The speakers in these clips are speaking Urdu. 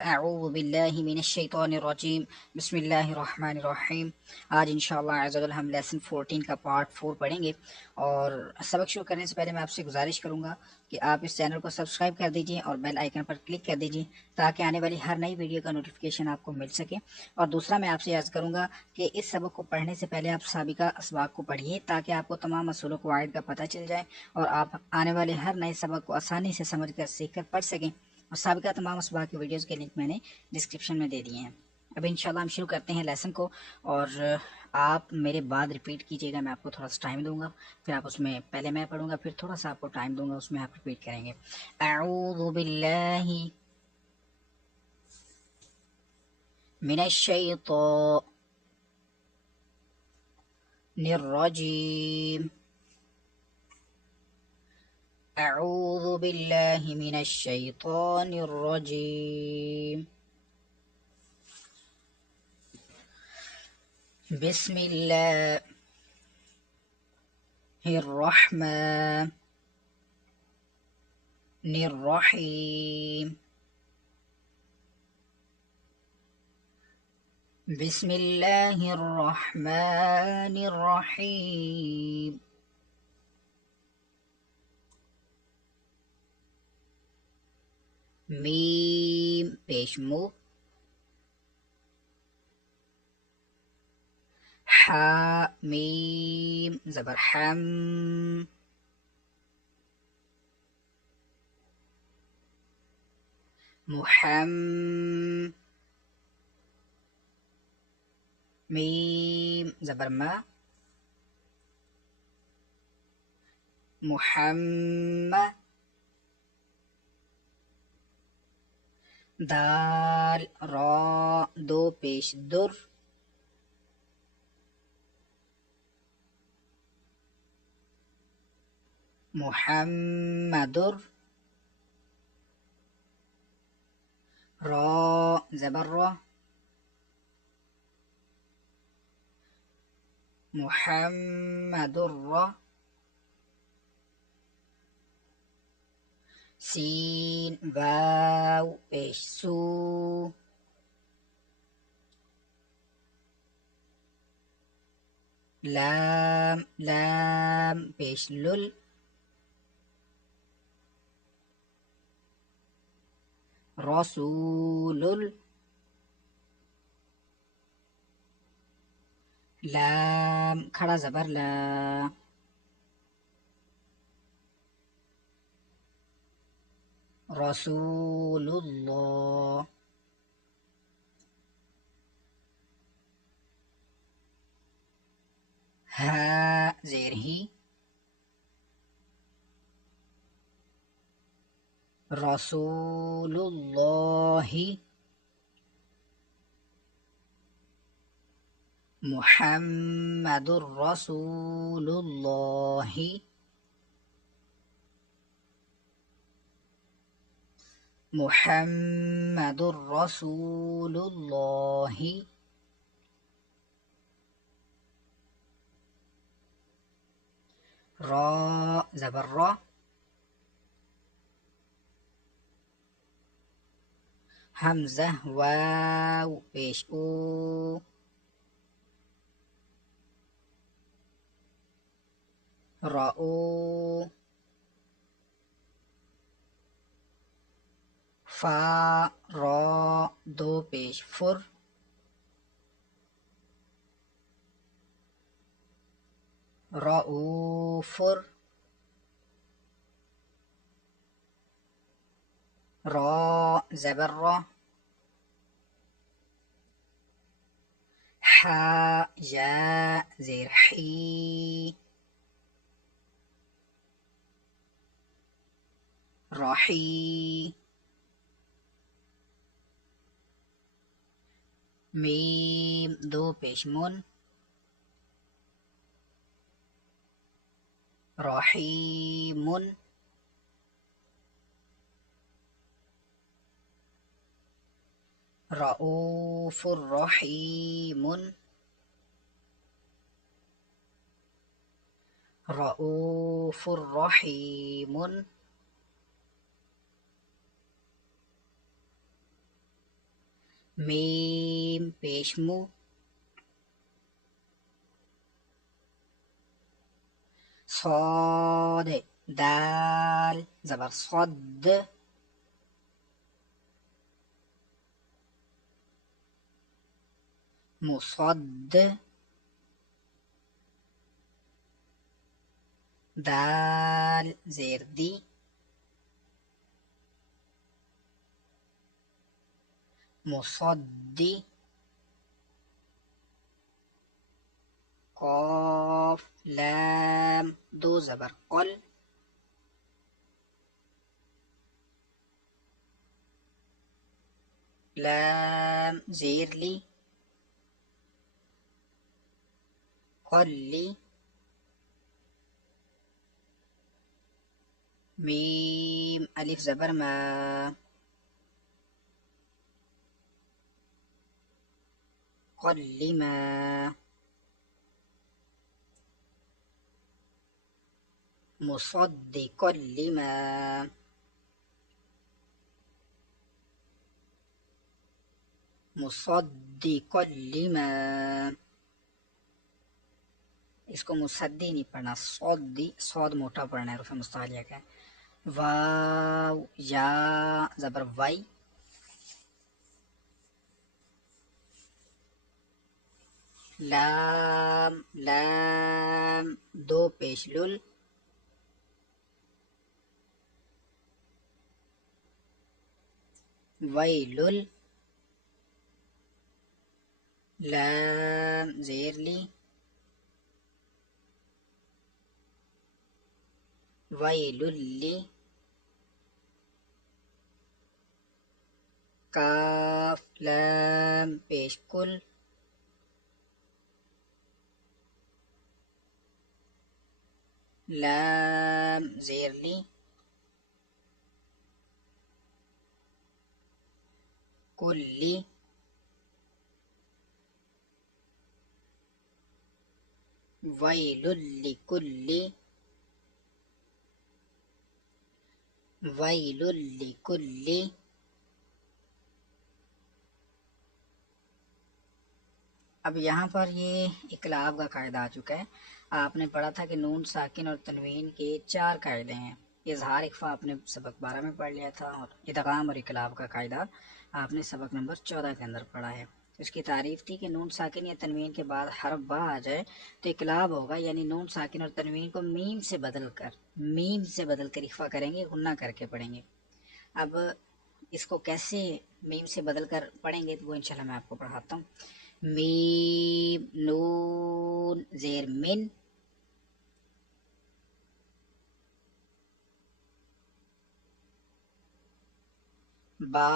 اعوذ باللہ من الشیطان الرجیم بسم اللہ الرحمن الرحیم۔ آج انشاءاللہ عز و جل ہم لیسن 14 کا پارٹ 4 پڑھیں گے، اور سبق شروع کرنے سے پہلے میں آپ سے گزارش کروں گا کہ آپ اس چینل کو سبسکرائب کر دیجئے اور بیل آئیکن پر کلک کر دیجئے تاکہ آنے والی ہر نئی ویڈیو کا نوٹیفیکیشن آپ کو مل سکے۔ اور دوسرا میں آپ سے عرض کروں گا کہ اس سبق کو پڑھنے سے پہلے آپ سابقہ اسباق کو پڑھیے تاکہ آپ کو تمام اصول و قواعد کا پتہ چل جائے اور آپ آنے والے ہر نئے سبق کو آسانی سے سمجھ کر سیکھ کر پڑھ سکیں۔ اور سابقہ تمام اسباق کی ویڈیوز کے لنک میں نے ڈسکرپشن میں دے دیے ہیں۔ اب انشاءاللہ ہم شروع کرتے ہیں لیسن کو، اور آپ میرے بعد ریپیٹ کیجیے گا۔ میں آپ کو تھوڑا سا ٹائم دوں گا، پھر آپ اس میں پہلے میں پڑھوں گا، پھر تھوڑا سا آپ کو ٹائم دوں گا، اس میں آپ ریپیٹ کریں گے۔ اعوذ باللہ من الشیطان الرجیم۔ اعوذ باللہ من الشیطان الرجیم۔ بسم اللہ الرحمن الرحیم۔ بسم اللہ الرحمن الرحیم۔ میم پیش مو، حا میم زبر حم، محم میم زبر ما، محمد دال را دو پیش در، محمدر را زبر را، محمدر را، سین واو پیش سو، لام لام پیش لل، رسول، لام کھڑا زبر لا، رسول اللہ، ہا زیر ہی، رسول اللہ، محمد رسول اللہ، محمد رسول اللہ، را زبر را، حمزہ واو پیش او، رأو، فا را دو پیش فر، رؤوفر، را زبر را، حا یا زیر حی، رحی، میم دو پیش من، رحیم، رؤوف رحیم، رؤوف رحیم، میم پیش مو، صاد دال زبر صد، مصد، دال زیر دی، مصدی، قاف لام دو زبر قل، لام زیر لی، قلی، میم الف زبر ما، قل ما، مصدق لما، مصدق لما، اس کو مصدی نہیں پڑھنا، صدی، صاد موٹا پڑھنا ہے، رفع مستعلیہ کا ہے. واو یا زبر وائی، لام لام دو پیش لل، ویلل، لام زیر لی، ویللی، کاف لام پیش کل، لام زیر لی، کلی، ویل لکلی، ویل لکلی. اب یہاں پر یہ اقلاب کا قاعدہ آ چکا ہے. آپ نے پڑھا تھا کہ نون ساکن اور تنوین کے 4 قاعدے ہیں. اظہار اخفا آپ نے سبق 12 میں پڑھ لیا تھا، اور ادغام اور اقلاب کا قاعدہ آپ نے سبق نمبر 14 کے اندر پڑھا ہے. اس کی تعریف تھی کہ نون ساکن یا تنوین کے بعد حرف با آ جائے تو اقلاب ہوگا، یعنی نون ساکن اور تنوین کو میم سے بدل کر اخفا کریں گے، غنہ کر کے پڑھیں گے. اب اس کو کیسے میم سے بدل کر پڑھیں گے وہ انشاءاللہ میں آپ کو پڑھاتا ہوں. میم نون زیر من، با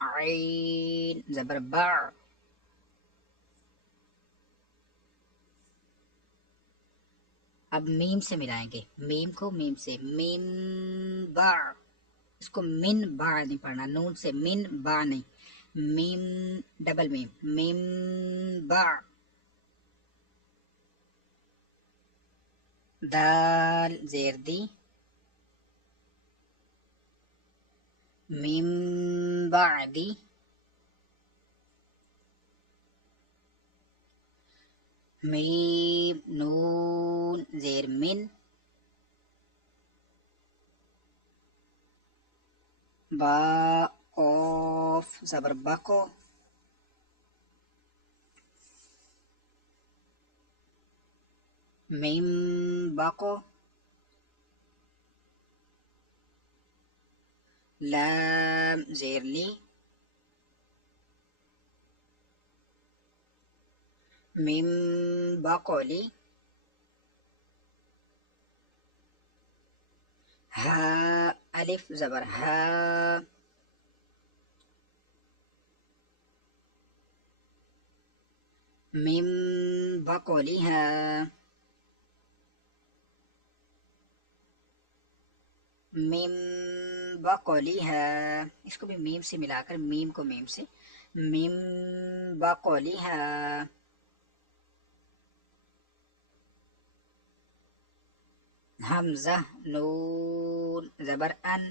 عین زبر با، اب میم سے ملائیں گے، میم کو میم سے، میم با، اس کو من با نہیں پڑھنا، نون سے من با نہیں، میم ڈبل میم، میم با. دال زیر دی، میم بعدی، میم نون زیر من، با قاف زبر بقو، میم بقو، لام زیر لی، میم بقولی، ہا الف زبر ہا، میم بقولی ہا، میم بقولی ہا. اس کو بھی میم سے ملا کر، میم کو میم سے، میم بقولی ہا. حمزہ نون زبر ان،